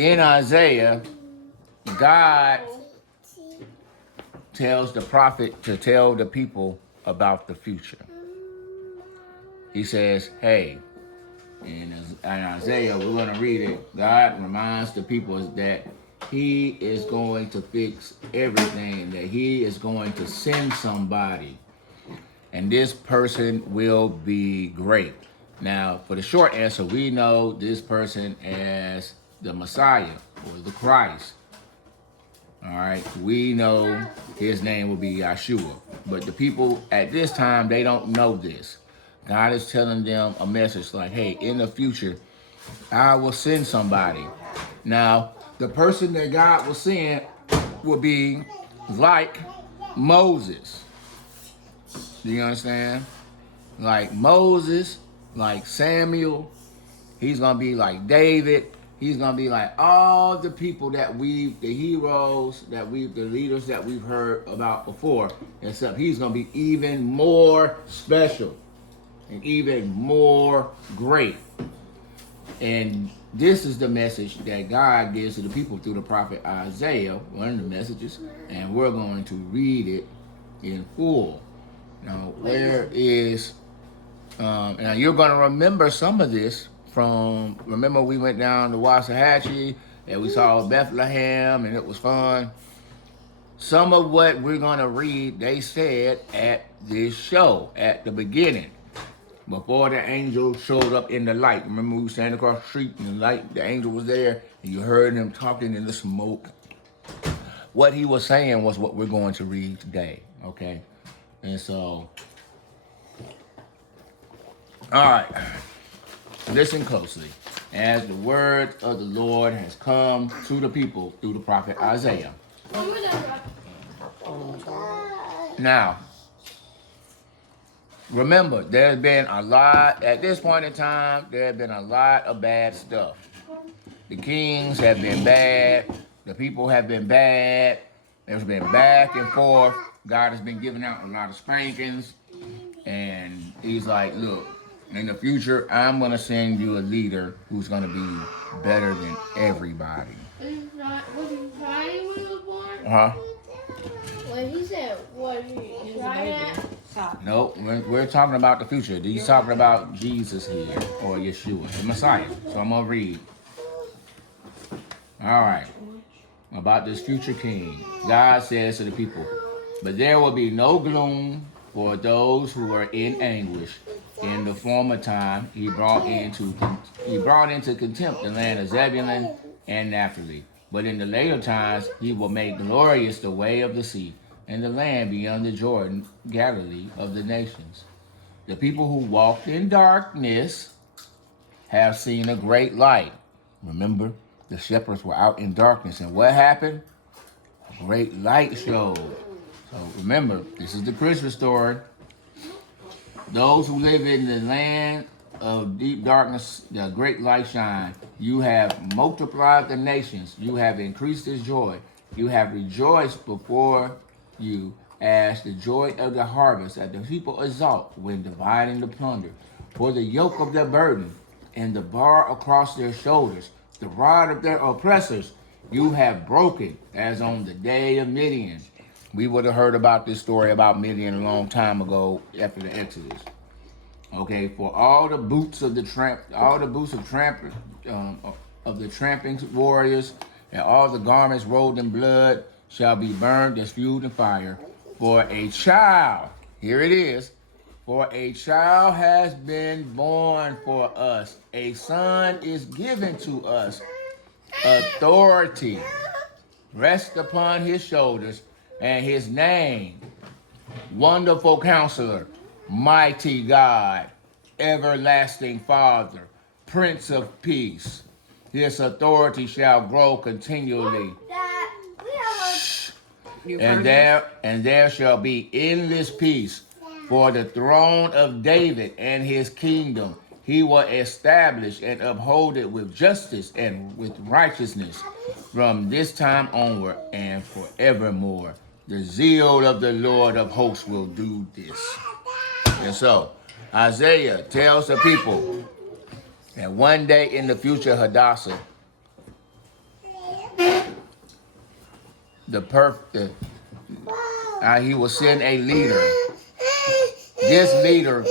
in Isaiah, God tells the prophet to tell the people about the future. He says, hey, in Isaiah, we're going to read it. God reminds the people that he is going to fix everything, that he is going to send somebody, and this person will be great. Now, for the short answer, we know this person as the Messiah or the Christ. All right, we know his name will be Yeshua. But the people at this time, they don't know this. God is telling them a message like, hey, in the future, I will send somebody. Now, the person that God will send will be like Moses. Do you understand? Like Moses, like Samuel. He's going to be like David. He's going to be like all the people that the heroes the leaders that we've heard about before, except he's going to be even more special and even more great. And this is the message that God gives to the people through the prophet Isaiah, one of the messages, and we're going to read it in full. Now, and you're going to remember some of this remember we went down to Waxahachie and we saw Bethlehem and it was fun. Some of what we're going to read, they said at this show at the beginning, before the angel showed up in the light. Remember we were standing across the street and the angel was there and you heard him talking in the smoke. What he was saying was what we're going to read today, okay? And so, all right, listen closely. As the word of the Lord has come to the people through the prophet Isaiah. Now, remember, there's been a lot, at this point in time, there have been a lot of bad stuff. The kings have been bad. The people have been bad. There's been back and forth. God has been giving out a lot of spankings. And he's like, look, in the future, I'm going to send you a leader who's going to be better than everybody. Was he crying when he was born? Huh? When he said, what, he crying at? No, we're talking about the future. He's talking about Jesus here, or Yeshua, the Messiah. So I'm going to read. All right. About this future king. God says to the people, but there will be no gloom for those who are in anguish. In the former time, he brought into contempt the land of Zebulun and Naphtali. But in the later times, he will make glorious the way of the sea and the land beyond the Jordan, Galilee of the nations. The people who walked in darkness have seen a great light. Remember, the shepherds were out in darkness, and what happened? A great light showed. So remember, this is the Christmas story. Those who live in the land of deep darkness, the great light shine. You have multiplied the nations. You have increased his joy. You have rejoiced before you as the joy of the harvest, that the people exalt when dividing the plunder. For the yoke of their burden and the bar across their shoulders, the rod of their oppressors, you have broken as on the day of Midian. We would have heard about this story about Midian a long time ago after the Exodus. Okay, for all the boots of the tramping warriors, and all the garments rolled in blood shall be burned and spewed in fire. For a child, here it is, for a child has been born for us, a son is given to us, authority rests upon his shoulders, and his name, Wonderful Counselor, Mighty God, Everlasting Father, Prince of Peace. His authority shall grow continually. And there shall be endless peace for the throne of David and his kingdom. He will establish and uphold it with justice and with righteousness from this time onward and forevermore. The zeal of the Lord of hosts will do this. And so, Isaiah tells the people that one day in the future, Hadassah, he will send a leader. This leader,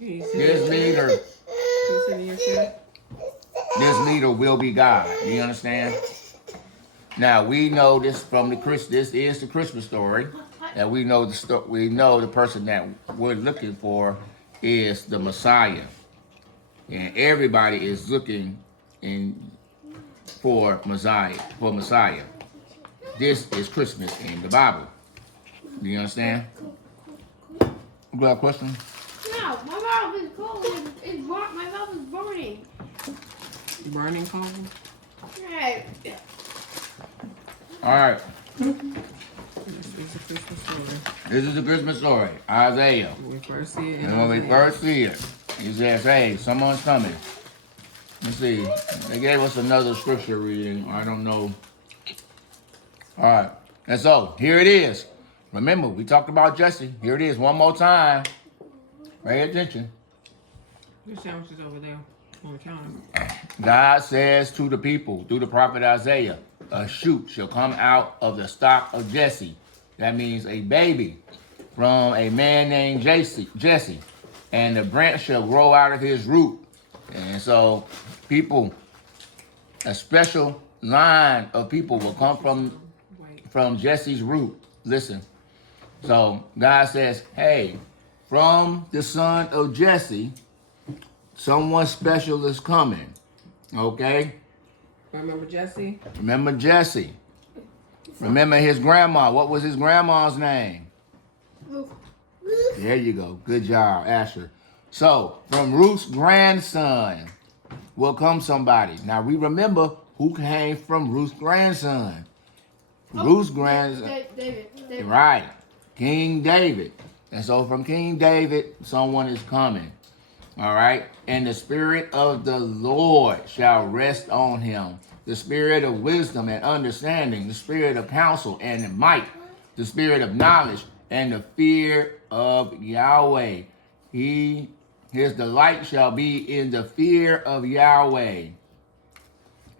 this leader will be God. You understand? Now we know this from the This is the Christmas story. That we know we know the person that we're looking for is the Messiah, and everybody is looking for Messiah. This is Christmas in the Bible. Do you understand? You got a question? No, my mouth is cold. My mouth is burning. Burning cold? Right. All right. This is a Christmas story. This is the Christmas story. Isaiah. When we first see it. And when we first see it, he says, hey, someone's coming. Let's see. They gave us another scripture reading. I don't know. All right. And so, here it is. Remember, we talked about Jesse. Here it is one more time. Pay attention. Your sandwich is over there on the counter. God says to the people, through the prophet Isaiah, a shoot shall come out of the stock of Jesse. That means a baby from a man named Jesse. And the branch shall grow out of his root. And so people, a special line of people will come from Jesse's root. Listen. So God says, hey, from the son of Jesse, someone special is coming. Okay? Remember Jesse? Remember Jesse. Remember his grandma. What was his grandma's name? There you go. Good job, Asher. So, from Ruth's grandson will come somebody. Now, we remember who came from Ruth's grandson. Ruth's grandson. David. Right. King David. And so, from King David, someone is coming. All right. And the spirit of the Lord shall rest on him. The spirit of wisdom and understanding, the spirit of counsel and might, the spirit of knowledge and the fear of Yahweh. His delight shall be in the fear of Yahweh.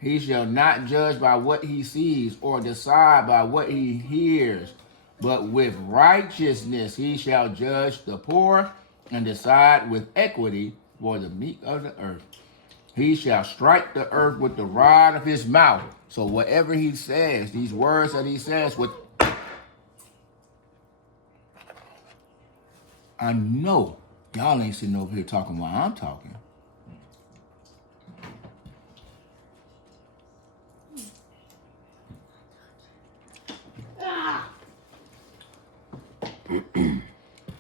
He shall not judge by what he sees or decide by what he hears, but with righteousness he shall judge the poor and decide with equity for the meek of the earth. He shall strike the earth with the rod of his mouth. So whatever he says, these words that he says with, I know y'all ain't sitting over here talking while I'm talking.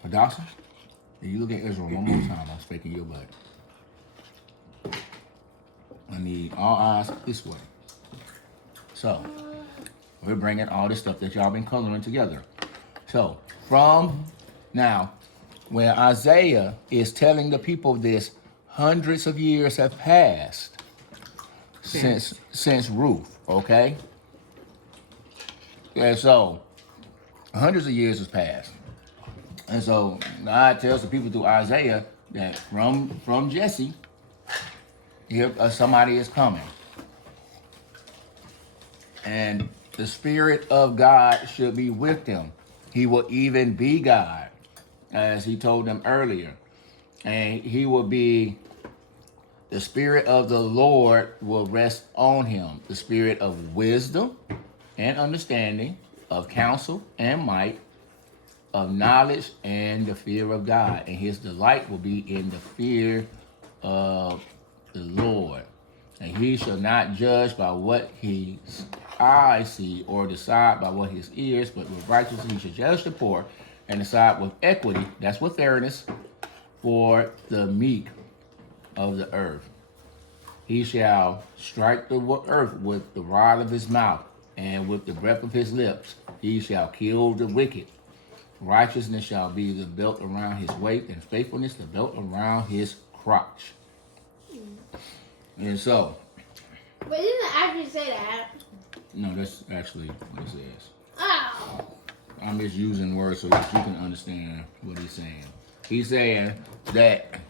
Adasa, if you look at Israel one more time, I'm spanking your butt. I need all eyes this way. So, we're bringing all this stuff that y'all been coloring together. So, from now, when Isaiah is telling the people this, hundreds of years have passed since Ruth, okay? And so, hundreds of years has passed. And so, God tells the people through Isaiah that from Jesse, here somebody is coming. And the Spirit of God should be with them. He will even be God, as he told them earlier. And he will be, the Spirit of the Lord will rest on him. The Spirit of wisdom and understanding, of counsel and might, of knowledge and the fear of God. And his delight will be in the fear of the Lord. And he shall not judge by what his eyes see or decide by what his ears, but with righteousness he shall judge the poor and decide with equity, that's with fairness, for the meek of the earth. He shall strike the earth with the rod of his mouth, and with the breath of his lips he shall kill the wicked. Righteousness shall be the belt around his waist, and faithfulness the belt around his crotch. And so, But didn't it actually say that? no, that's actually what it says. Oh. I'm just using words so that you can understand what he's saying. He's saying that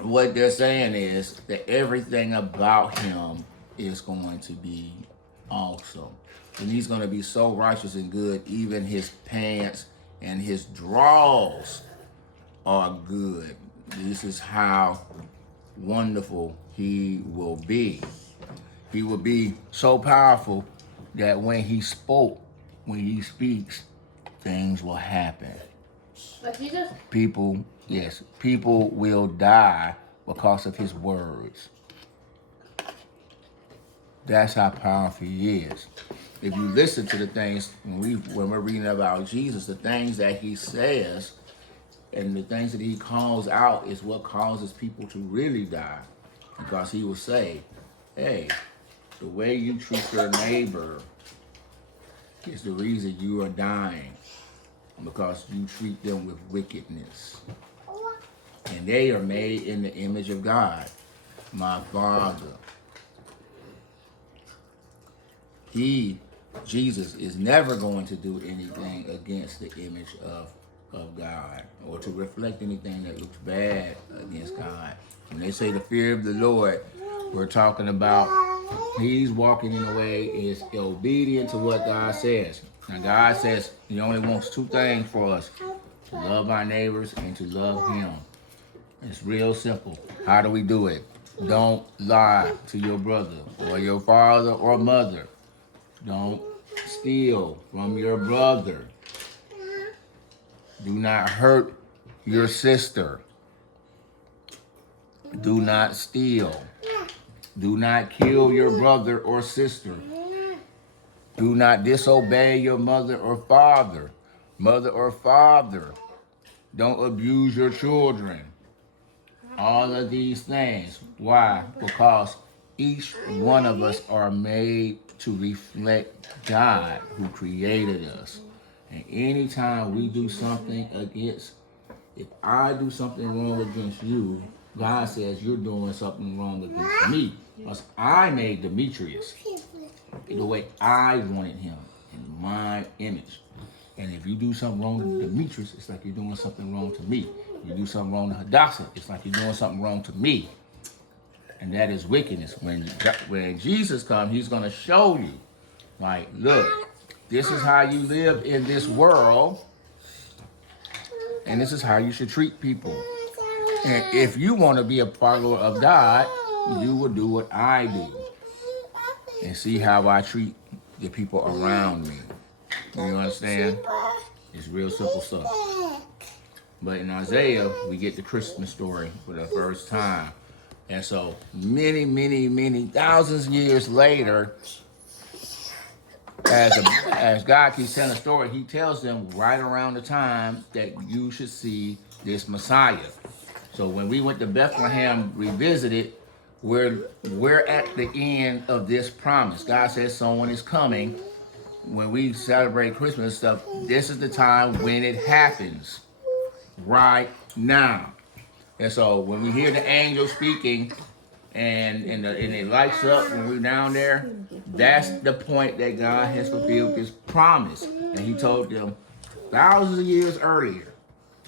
what they're saying is that everything about him is going to be also. And he's going to be so righteous and good, even his pants and his drawers are good. This is how wonderful he will be. He will be so powerful that when he speaks, things will happen. But Jesus, People will die because of his words. That's how powerful he is. If you listen to the things when we're reading about Jesus, the things that he says and the things that he calls out is what causes people to really die. Because he will say, hey, the way you treat your neighbor is the reason you are dying. Because you treat them with wickedness. And they are made in the image of God, my Father. Jesus, is never going to do anything against the image of God or to reflect anything that looks bad against God. When they say the fear of the Lord, we're talking about he's walking in a way is obedient to what God says. Now God says he only wants two things for us: to love our neighbors and to love him. It's real simple. How do we do it? Don't lie to your brother or your father or mother. Don't steal from your brother. Do not hurt your sister. Do not steal. Do not kill your brother or sister. Do not disobey your mother or father. Mother or father. Don't abuse your children. All of these things. Why? Because each one of us are made to reflect God who created us. And anytime we do something if I do something wrong against you, God says you're doing something wrong against me. Because I made Demetrius the way I wanted him, in my image. And if you do something wrong to Demetrius, it's like you're doing something wrong to me. You do something wrong to Hadassah, it's like you're doing something wrong to me. And that is wickedness. When Jesus comes, he's going to show you, like, look, this is how you live in this world, and this is how you should treat people. And if you want to be a follower of God, you will do what I do and see how I treat the people around me. You understand? It's real simple stuff. But in Isaiah, we get the Christmas story for the first time. And so many thousands of years later, as God keeps telling the story, he tells them right around the time that you should see this Messiah. So when we went to Bethlehem Revisited, we're at the end of this promise. God says someone is coming. When we celebrate Christmas and stuff, this is the time when it happens. Right now. And so when we hear the angel speaking and it lights up when we're down there, that's the point that God has fulfilled his promise. And he told them thousands of years earlier.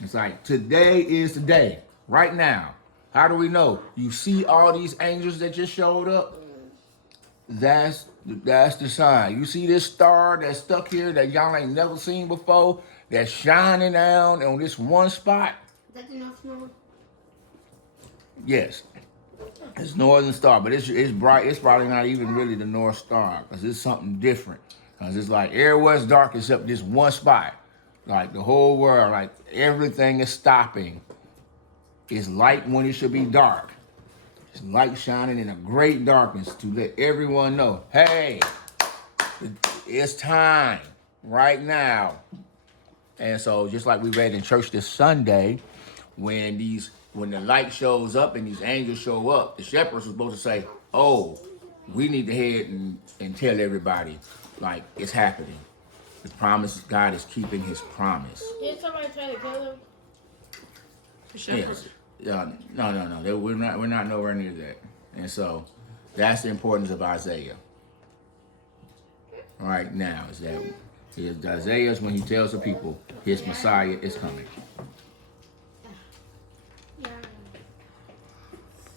It's like, today is the day, right now. How do we know? You see all these angels that just showed up? That's the sign. You see this star that's stuck here that y'all ain't never seen before, that's shining down on this one spot? Is that the North Node? Yes. It's Northern Star, but it's bright. It's probably not even really the North Star, because it's something different. Because it's like everywhere's dark except this one spot. Like the whole world, like everything is stopping. It's light when it should be dark. It's light shining in a great darkness to let everyone know, hey, it's time right now. And so just like we read in church this Sunday, when the light shows up and these angels show up, the shepherds are supposed to say, oh, we need to head and tell everybody, like, it's happening. The promise, God is keeping his promise. Did somebody try to kill him? The shepherds. Yes. No. We're not nowhere near that. And so that's the importance of Isaiah. Right now is that Isaiah is when he tells the people his Messiah is coming.